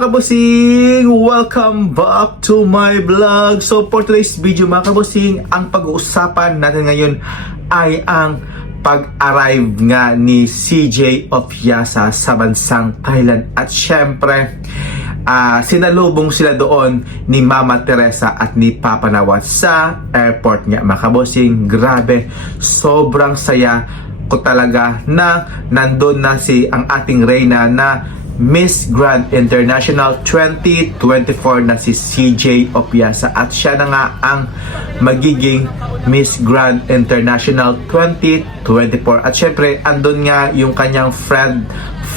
mga kabusing! Welcome back to my vlog! So for today's video mga kabusing, ang pag-uusapan natin ngayon ay ang pag-arrive nga ni CJ of Yasa sa bansang Thailand. At syempre, ah, sinalubong sila doon ni Mama Teresa at ni Papa Nawat sa airport nga mga kabusing. Grabe, sobrang saya ko talaga na nandun na si ang ating reyna na Miss Grand International 2024 na si CJ Opiasa. At siya na nga ang magiging Miss Grand International 2024 at syempre andun nga yung kanyang friend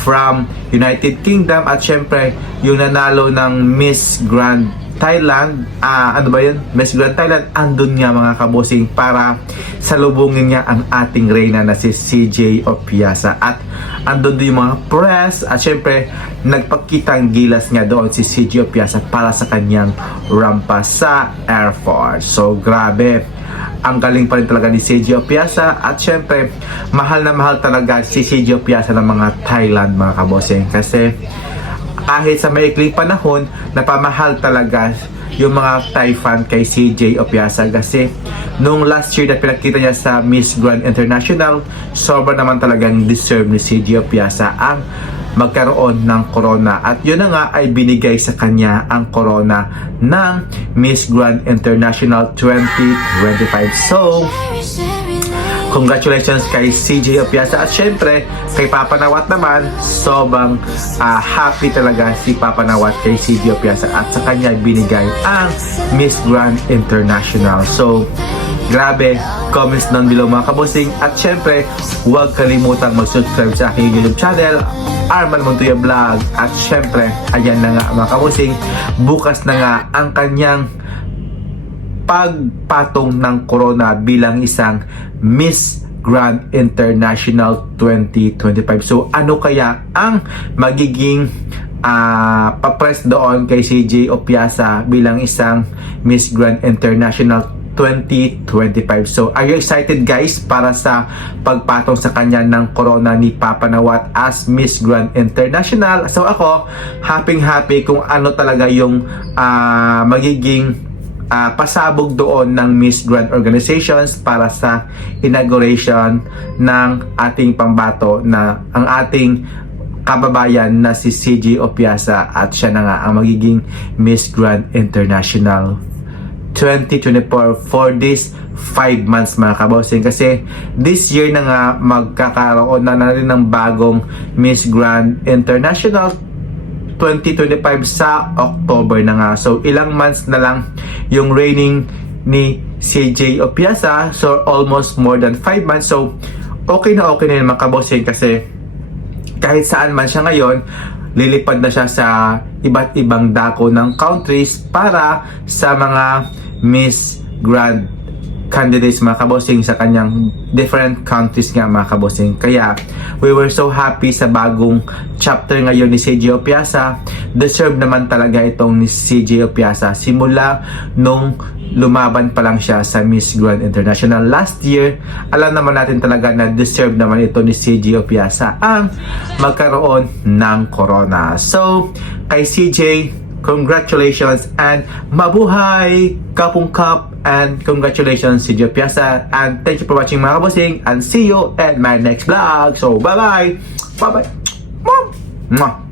from United Kingdom. At syempre yung nanalo ng Miss Grand Thailand, ah ano ba yun? Miss Grand Thailand, andun nga mga kabosing para salubungin niya ang ating reyna na si CJ Opiasa. At andun din yung mga press at syempre nagpakitang gilas nga doon si CJ Opiasa para sa kanyang rampa sa Air Force. So grabe, ang galing pa rin talaga ni CJ Opiasa. At syempre mahal na mahal talaga si CJ Opiasa ng mga Thailand mga kabosing kasi kahit sa maikling panahon, napamahal talaga yung mga Thai fan kay CJ Opiasa kasi nung last year na pinakita niya sa Miss Grand International, sobra naman talagang deserve ni CJ Opiasa ang magkaroon ng corona. At yun na nga ay binigay sa kanya ang corona ng Miss Grand International 2025 so Congratulations kay CJ Opiasa at syempre kay Papa Nawat naman sobrang ah, happy talaga si Papa Nawat kay CJ Opiasa at sa kanya binigay ang Miss Grand International. So grabe, comments down below mga kabusing at syempre huwag kalimutang mag-subscribe sa aking YouTube channel Arman Montoya Vlog at syempre ayan na nga mga kabusing bukas na nga ang kanyang pagpatong ng corona bilang isang Miss Grand International 2025. So ano kaya ang magiging ah papress doon kay CJ Opiasa bilang isang Miss Grand International 2025. So, are you excited guys para sa pagpatong sa kanya ng corona ni Papa Nawat as Miss Grand International? So, ako, happy-happy kung ano talaga yung ah, magiging ah, pasabog doon ng Miss Grand Organizations para sa inauguration ng ating pambato na ang ating kababayan na si CJ Opiasa at siya na nga ang magiging Miss Grand International 2024 for this 5 months mga kabosing kasi this year na nga magkakaroon na, na rin ng bagong Miss Grand International 2025 sa October na nga. So, ilang months na lang yung reigning ni CJ Opiasa. So, almost more than 5 months. So, okay na okay na yun mga kasi kahit saan man siya ngayon, lilipad na siya sa iba't ibang dako ng countries para sa mga Miss Grand candidates mga kabosing sa kanyang different countries nga mga kabosing. Kaya we were so happy sa bagong chapter ngayon ni CJ Opiasa. Deserve naman talaga itong ni CJ Opiasa simula nung lumaban pa lang siya sa Miss Grand International last year. Alam naman natin talaga na deserve naman ito ni CJ Opiasa ang magkaroon ng corona. So, kay CJ, congratulations and mabuhay Kapong Cup and congratulations CJ Piazza and thank you for watching mga kabosing and see you at my next vlog. So, bye-bye! Bye-bye! Mwah! Mwah!